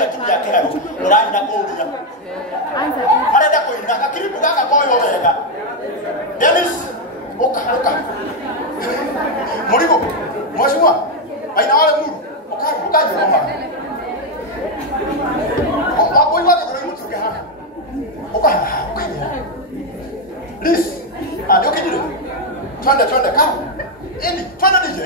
ya tumia kero rai na kuria marenda kuina kakiribu gaka koyo wega Dennis oka murigo mwashua aina wale muru oka joma boy wako kwa mtu ke hapa oka please ndio kijiro twende kama Endi twende DJ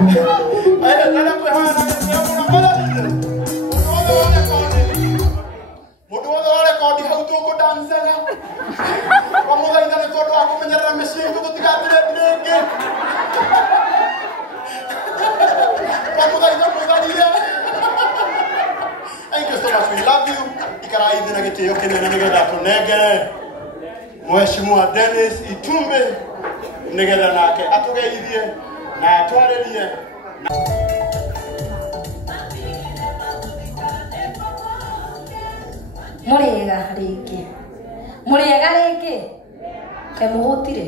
Ayo nana kwa hana na mwana ndio. Mudu wale kodi hauto ko dansana. Pamoja na kodo akumenyera machine ko tutikatire breke. Pamoja na mozalile. Thank you so much. We love you. Ikarai dina gitio kinene nigeda kunege. Mheshimiwa Dennis Itumbe nigeda nake atugeithie na atwarerie. Muriega rĩngĩ. Muriega rĩngĩ. Ke mũhũtire.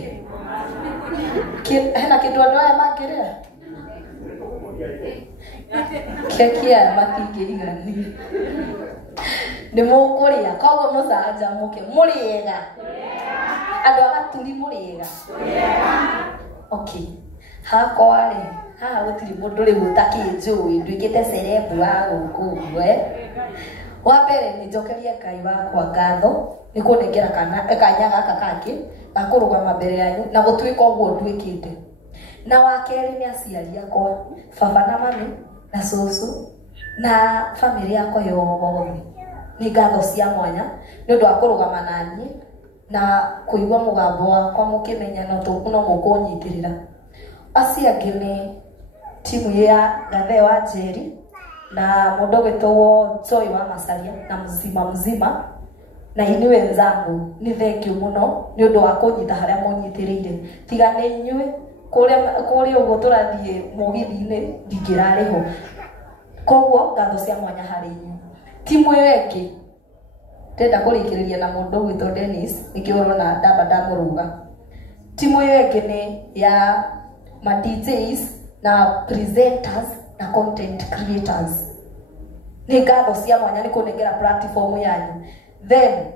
Hena kĩndũ andũ aya makĩrĩa. Keki aya matingĩigania. Nĩ mũkũrĩa, koguo mũcanjamũke. Muriega. Andũ a Gaturi muriega. Okay. Hakwa rĩ, haha gũtirĩ mũndũ rĩu ũtakĩnjũĩ, nduĩkĩte cerebu wa gũkũ ũguo. Wa mbere nĩ njokerie Ngai wakwa ngatho nĩ kũnengera kanya gaka kangĩ ga kũrũgama mbere yanyu na gũtuĩka ũguo nduĩkĩte. Na wa kerĩ nĩ aciari akwa, baba na mami na cũcũ na famĩlĩ yakwa yothe. Nĩ ngatho cia mwanya nĩ ũndũ wa kũrũgama na niĩ na kũigua mũgambo wakwa mũkĩmenya no mũkũnyitĩrĩra. Acio angĩ nĩ timu ya Gathe wa Njeri na mũndũ wĩtagwo Joy wa Masaria na mzima na inyuĩ wenzangu nĩ thengiũ mũno nĩ ũndũ wa kũnyita harĩa mũnyitĩrĩire. Tiga nĩ inyuĩ kũrĩa ũguo tũrathiĩ mũgithi-inĩ ndingĩrarĩ ho. Koguo ngatho cia mwanya harĩ inyuĩ. Timu ĩyo ĩngĩ ndenda kũrĩkĩrĩria na mũndũ wĩtagwo Dennis nĩkĩo ũrona ndamba ndamũrũga. Timu ĩyo ĩngĩ nĩ ya ma DJs na presenters na content creators. Nĩ ngatho cia mwanya nĩ kũnengera platform yanyu. Then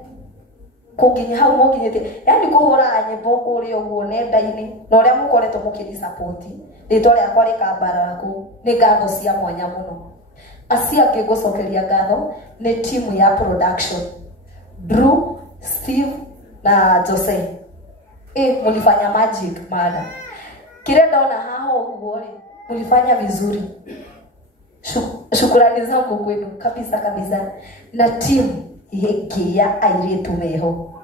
kũnginya hau mũkinyĩte, yani kũhũra nyĩmbo kũrĩa ũguo nenda-inĩ na ũrĩa mũkoretwo mũkĩni support. Rĩtwa rĩakwa rĩkambararakũ. Nĩ ngatho cia mwanya mũno. Acio angĩ ngũcokeria ngatho nĩ timu ya production. Drew, Steve na Jose. Mulifanya magic mada. Kile ndona haha ũguo rĩ, mulifanya vizuri. Shukrani zangu kwenu kabisa kabisa. Na timu hiki ya airĩtu meho.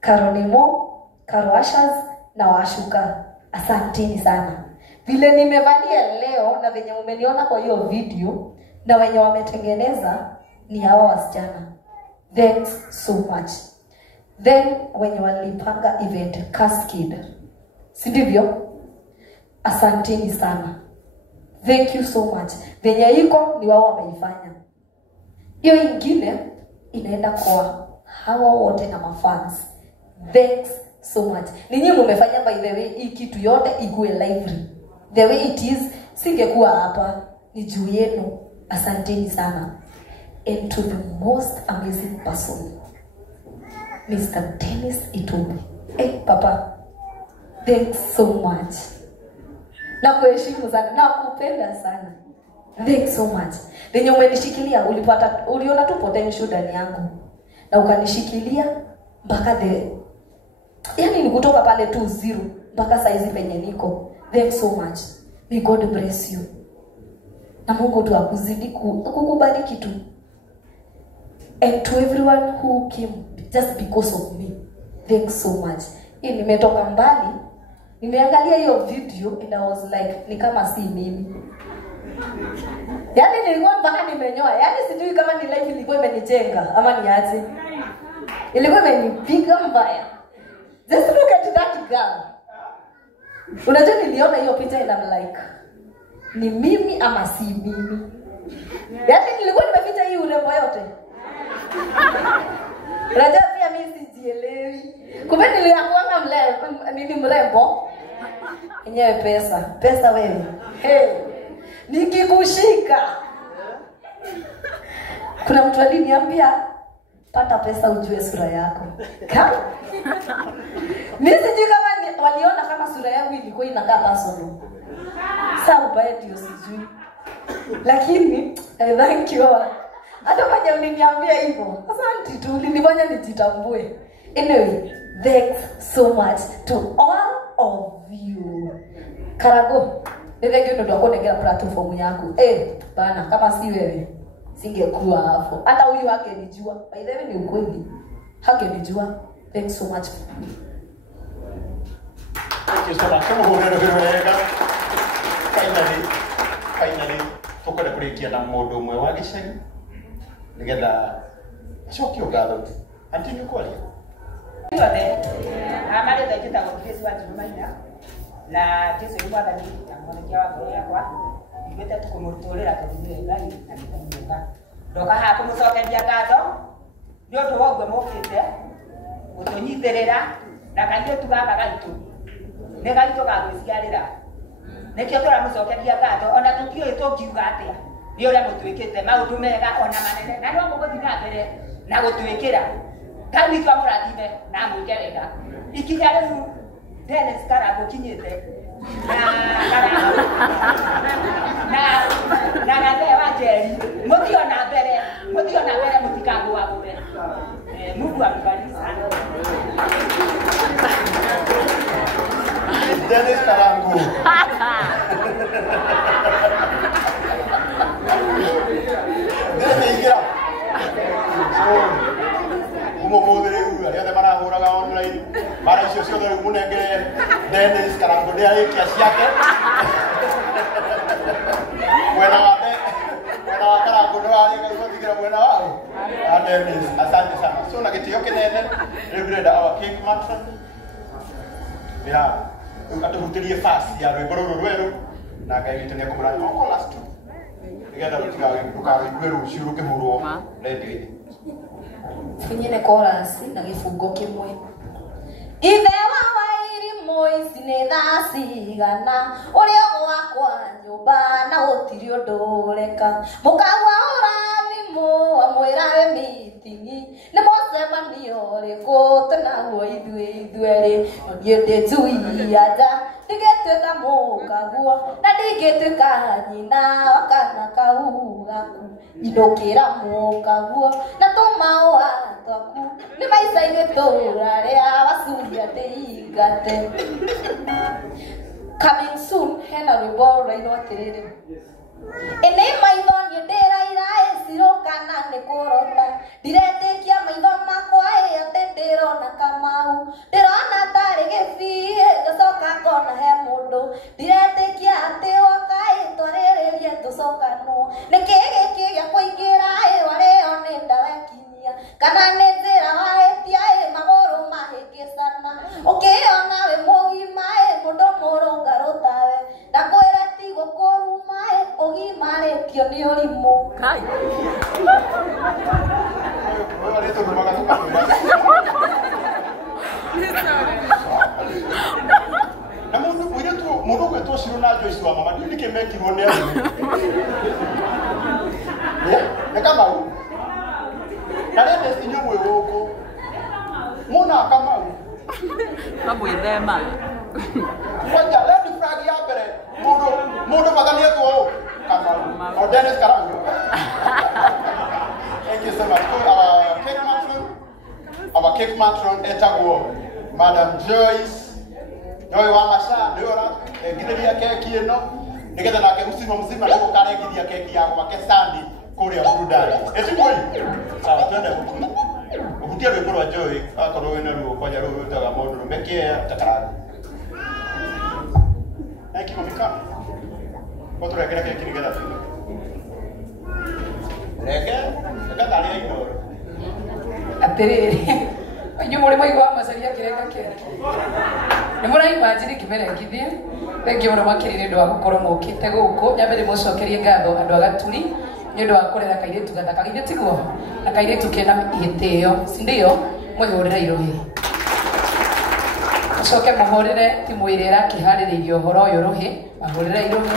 Karonimo, Karoashas na Washuka. Asanteni sana. Vile nimevalia leo na venye umeniona kwa hiyo video na wenye wametengeneza ni hawa wasichana. Thanks so much. Then wenye walipanga event Cascade. Si ndivyo? Asanteni sana. Thank you so much. Venye iko ni wao wameifanya. Hiyo ingine inaenda kwa hawa wote na mafans. Thanks so much. Ninyi mmefanya by the way hii kitu yote ikuwe lively. The way it is singekuwa hapa ni juu yenu. Asanteni sana. And to the most amazing person, Mr. Dennis Itumbe. Hey papa, thanks so much. Na kuheshimu sana, na kupenda sana. Thanks so much. Venye umenishikilia, uliona tu potential ndani yangu. Na ukanishikilia mpaka yani ni kutoka pale tu 0 mpaka saizi penye niko. Thanks so much. May God bless you. Na Mungu tu akuzidi kukubariki tu. And to everyone who came just because of me, thanks so much. Nimetoka mbali, nimeangalia hiyo video and I was like, ni kama si mimi. Yani nilikuwa mpaka nimenyoa, yani sijui kama ni life ilikuwa imenijenga ama ni aje. Ilikuwa imenipiga mbaya. Just look at that girl. Unajua niliona hiyo picha and I'm like, ni mimi ama si mimi? Yani nilikuwa nimeficha hii urembo yote. Unajua pia mimi sijielewi. Kumbe niliakuanga mimi mrembo. Yenyewe pesa wewe. Hey. Nikikushika. Kuna mtu aliniambia pata pesa ujue sura yako. Kama mimi sijui kama waliona kama sura yangu ilikuwa inakaa personal. Sasa ubaya ndio sijui. Lakini I thank you all. Hata kama uliniambia hivyo, asante tu ulinifanya nijitambue. Anyway, thanks so much to all of you. Karago, Thank you ndo kunengera platform yangu. Bana kama si wewe singekuwa hapo. Hata huyu hakenijua. By the way ni ukweli. Hakenijua. Thanks so much. Thank you so much. Finally, tukore kurikia na mundu umwe wa gicagi. Nigetha acokio ngatho. Anti ni kwali. Yothe. Amare ndakita guthiĩ wa Jumaina. Na Jesu ni mwathani na mwathani wa ngoro yakwa. Ngwĩte tukũmũtũrĩra tũthiĩ Ngai na tũmũka. Ndoka haha kũmũcokeria ngatho. Nĩ ũndũ wa ũguo mũkĩte gũtũnyitĩrĩra na kairĩtu gaka gaitũ. Nĩ gaitũ ga gwĩciarĩra. Nĩkĩo tũramũcokeria ngatho ona tũtiũĩ tũngiuga atĩa. Nĩ ũrĩa mũtwĩkĩte maũndũ mega ona manene. Na no mũgũthiĩ na mbere na gũtwĩkĩra. Ngai witũ amũrathime na amwĩke wega. Ikinya rĩu Dennis Karango kinyĩte. Na Gathe wa Njeri. Mũthiĩ ona mbere mũtikagũagũe. Mungu ambariki sana. Dennis Karango. Dennis, como modelo, ya te van a jugar online. Para eso se lo une que Dennis Karango de ahí que hacía que. Buena Karango no hay que no diga buena. Dennis, asante sana. Sona que tío que nene, rebreda our cake matron. Ya, ukatuhutirie fast ya rwero na ngai tene kumra ko last. Nigenda tukaigwe rucio rukimurwo redio. Tunyine chorus na gifungo kimwe. Ithe wa wairi ici nĩ thaa cigana ũrĩa gwakwa nyũmba na gũtirĩ ũndũ ũreka mũkagwa ũrathimũ amwĩra wĩ mitingi nĩ mũcemanio ũrĩkũ tũnaguo ithuerĩ niĩ ndĩ njui ya nja ndigĩtuĩka mũkaguo na ndingĩtuĩka nyina wa kana kau gaku inũkĩra mũkaguo na tũmaũa twaku nĩ maica itũũra rĩa wacuria ndĩingate. Coming soon hena rwĩmbo rũrainwo atĩrĩrĩ ĩnĩ maitho niĩ ndĩraira ĩcirũkana nĩ kũrota ndiretĩkia maitho makwa atĩ ndĩrona Kamau ndĩrona tarĩ gĩbii ngacoka ngona he mũndũ ndiretĩkia atĩ woka twarĩrĩrie tũcokanwo nĩkĩ gĩkĩ gĩa kũingĩra warĩo nĩ ndawekinyia kana nĩ njĩra wahĩtia magũrũ mahĩngĩcana ũkĩona wĩ mũgima mũndũ mũrũngarũ tawe ndakwĩra ti gũkũruma ũgimarĩtio nĩ ũrimũ. Na mundu gwetwo Ciro na Joyce wa mama ndi kĩmekirwo nĩ andũ. Nĩ Kamau. Na rĩndĩ sinyo mwĩ gũkũ. Muna Kamau. Mamwĩthema. Kwanja red flag ya mbere mundu mathanĩtwo Kamau. O Dennis Karango. Thank you so much. Our cake matron etagwo Madam Joyce Joy wa Masha ndiora ngithiria keki ĩno nigetha nake msima nĩguo karengithia keki ya gwake Sandy kũrĩa burudani. Ecikoi sawa twende huku ubutia rwĩmbo rwa Joy akorwo wĩna ruo kwanja rũu rutaga mũndũ rũmekie takarani. Thank you mika otũrekera keki nigetha twende rege tarĩ inoro atĩrĩrĩ Inyuĩ mũrĩ mũigua macaria kĩrenga kĩrĩ. Nĩ mũraigua njĩrĩ kĩmerengithie. Thengiũ mũno makĩria nĩ ũndũ wa gũkorwo mũkĩte gũkũ. Nyambe ndĩmũcokerie ngatho andũ a Gaturi nĩ ũndũ wa kũrera kairĩtu gathaka githĩ tiguo na kairĩtu kena gĩtĩo si ndio mwĩhũrĩre irũhi. Acoke mũhũrĩre timu ĩrĩa ĩrakĩharĩrĩirie ũhoro ũyũ rũhĩ mahũrĩre irũhi.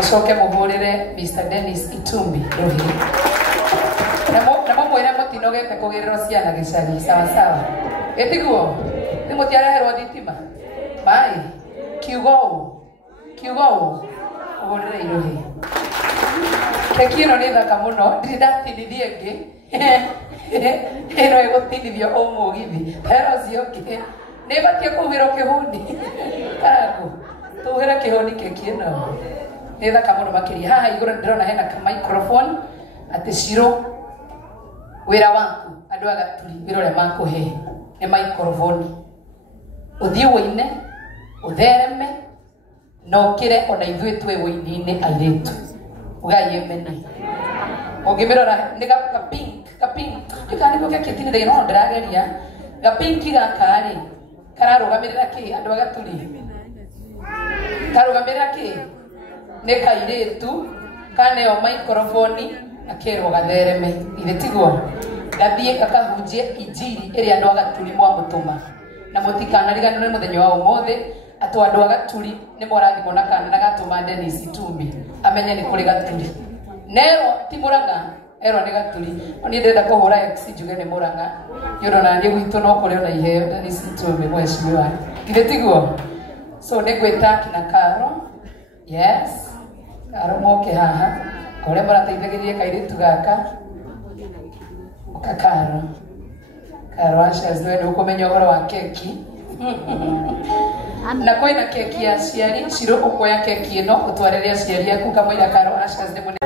Acoke mũhũrĩre Mr. Dennis Itumbi rũhĩ. Na mwĩre mũtinogete kũgĩrĩrwo ciana gĩcagi sawa sawa. Ĩtiguo nĩ mũtiareherwo thitima maĩ kiugo ũũ ũhũrĩre irũhi. Keki ĩno nĩ thaka mũno ndirĩ ndatinithia ĩngĩ ĩno ĩgũtinithio ũmũgithi pero ũcio ũngĩ nĩ ĩbatie kũhũĩrwo kĩhundi Karango Tuhera kihoni keki ino. Nĩ thaka mũno makĩria. Haha igũrũ ndĩrona hena ka microphone atĩ Shiro wĩra waku andũ a Gaturi wĩra ũrĩa makũhe nĩ microphone. Ũthiĩ wĩine, ũthereme, na ũkĩre ona ithuĩ twĩ wĩini-inĩ airĩtu. Ugai emeni. Ũngĩmĩrora nĩ kapink. Nĩkanĩguo keki tinĩ no ndĩrageria. Gapinki gaka-rĩ kararũgamĩrĩra kĩ andũ a Gaturi? Karũgamĩrĩra kĩ? Nĩ kairĩtu kaneo microphone akerwo gathereme. Ithe tiguo? Gathiĩ gakahunjie injiri ĩrĩa andũ a Gaturi mwamũtũma. Na mũtikanariganĩrwo nĩ mũthenya wa ũmũthĩ atĩ andũ a Gaturi nĩ morathimwo na kana na gatũma Dennis Itumbi amenye nĩ kũrĩ Gaturi. Nero ti Mũrang'a, ero nĩ Gaturi. Niĩ ndĩrenda kũhũra X njuge nĩ Mũrang'a. Nĩ ũndũ na niĩ gwitũ no kũrĩ ona iheo Dennis Itumbi mheshimiwa. Ithe tiguo? So nĩ gwĩta kina Karo. Yes. Karo moke haha. Kũrĩa mũrateithagĩrĩria kairĩtu gaka. Karo. Karo Ashas nĩ ũkũmenya ũhoro wa keki. Na kwĩna keki ya ciari. Shiro ũkuoya keki ĩno ũtwarĩre aciari aku kamũira Karo Ashas nĩ mũnene.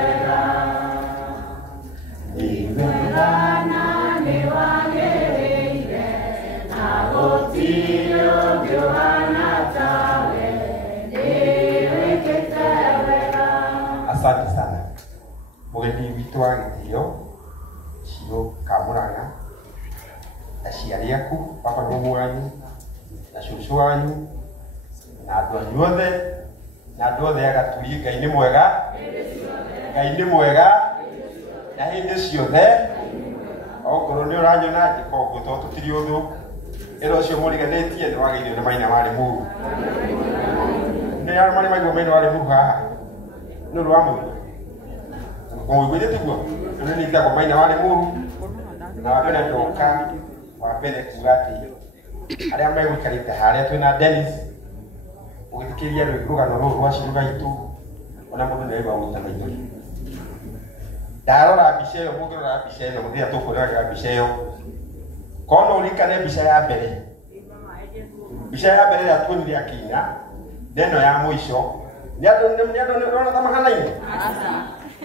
Asante sana. Mũgeni witũ wa gĩtĩo Shiro Kamũrang'a, aciari aku, papa mũmũ wanyu, na cũcũ wanyu, na andũ anyu othe, na andũ othe a Gaturi. Ngai nĩ mwega. Ngai nĩ mwega. Na hĩndĩ ciothe, okorwo nĩ ũranyona njĩka ũguo tondũ tũtirĩ ũthũ, ĩra ũcio mũriganĩtie nĩ wagĩirio nĩ Maina wa Limuru. Nĩ arĩa marĩ maigua Maina wa Limuru haha. Nĩ ũndũ wa mũigua. Mũiguĩte tiguo? Nĩ nĩtagwo Maina wa Limuru. Na wambere ndoka wa mbere kuga atĩ arĩa megũikarĩte harĩa twĩna Dennis ũgĩthikĩrĩria rũgano rũrũ rwa Shiro gaitũ ona mũndũ nĩ aigua gũta maithori. Ndarora mbica ĩyo, mũngĩrora mbica ĩno mũthia tũkũrĩraga mbica ĩyo, korwo ũrikane mbica ya mbere. Mbica ya mbere ĩrĩa tuonire akĩina na ĩno ya mũico nĩ andũ nĩona ta mahanaine.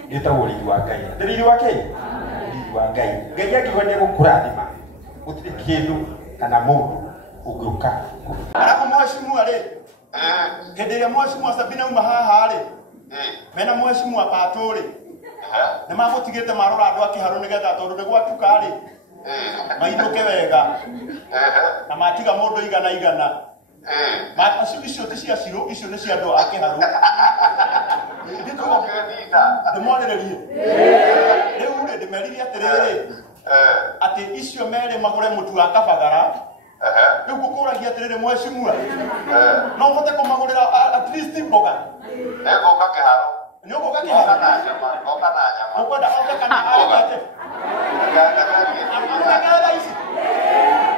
Nĩtagwo riri wa Ngai. Nĩ riri wa kĩ? Riri wa Ngai. Ngai akiuga nĩ egũkũrathima gũtirĩ kĩndũ kana mũndũ ũngĩũka. Arabu mheshimiwa-rĩ, hĩndĩ ĩrĩa mheshimiwa Sabina uma haha-rĩ, mena mheshimiwa Patũ-rĩ, nĩ magũtigĩte marora andũ a Kĩharũ nĩgetha tondũ nĩ gwatuka-rĩ mainũke wega na matiga mũndũ igana igana. Icio ti cia Shiro, icio nĩ cia andũ a Kĩharũ. Ndĩmwarĩrĩrie rĩu-rĩ ndĩmeririe atĩrĩrĩ atĩ icio merĩ magũre mũtu wa kabagara. Rĩu ngũkũragia atĩrĩrĩ mheshimiwa, no ũhote kũmagũrĩra at least mboga? Nĩngũka Kĩharũ. Nĩũgũka Kĩharũ? Ngoka na nyama. Ũkwenda oke kana aate? Amagaga ici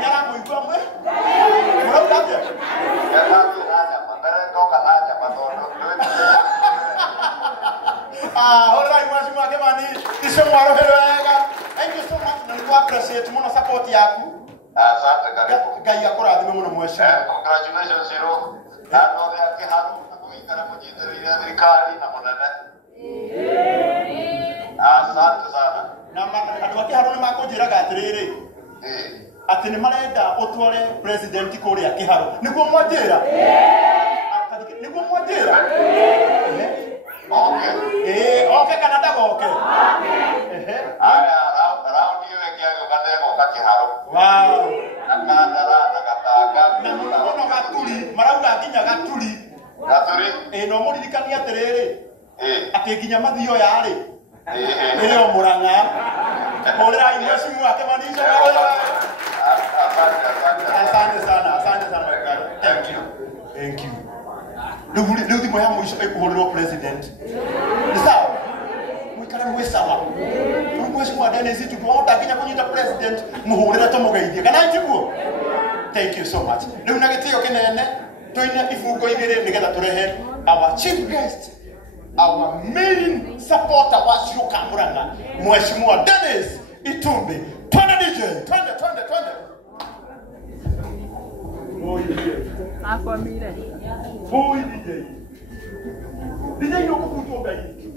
nĩaramũigua mwe mũrauga atĩa? Ngathiĩ na nyama. Mbere ngoka na nyama tondũ hũrĩrai mheshimiwa Kĩmani icio mwarũhĩrĩ wega. Thank you so much. Na nĩtũ appreciate mũno support yaku. Asante karibu. Ngai akũrathime mũno mheshimiwa. Congratulations Shiro. Andũ othe a Kĩharũ gũikara mũnyitĩrĩire thirikari na mũnene. Asante sana. Na andũ a Kĩharũ nĩ makũnjĩraga atĩrĩrĩ atĩ nĩ marenda ũtware president kũrĩa Kĩharũ. Nĩguo mwanjĩra? Nĩguo mwanjĩra? Oke kana ndagoke? Raundi ĩyo ĩngĩ agĩũka ndegũka Kĩharũ. Na Kandara na Gatanga. Na mũno Gaturi, marauga nginya Gaturi. Gaturi? No mũririkanie atĩrĩrĩ atĩ nginya mathio yarĩ ĩyo Mũrang'a. Hũrĩrai mheshimiwa Kĩmani icio wega. Asante sana, asante sana my brother. Thank you. Thank you. Rĩu thimũ ya mũico ĩkũhũrĩrwo president. Nĩ sawa? Mũikare mwĩ sawa. Rĩu mheshimiwa Dennis Itumbi wahota nginya kũnyita president mũhũrĩre tũmũgeithie. Kana njiguo? Thank you so much. Rĩu na gĩtĩo kĩnene tũine ibungo igĩrĩ nĩgetha tũrehe our chief guest, our main supporter wa Shiro Kamũrang'a, mheshimiwa Dennis Itumbi. Twende DJ, twende. Oh yeah. Akwamire. Boy DJ. DJ yoko kutoka hii.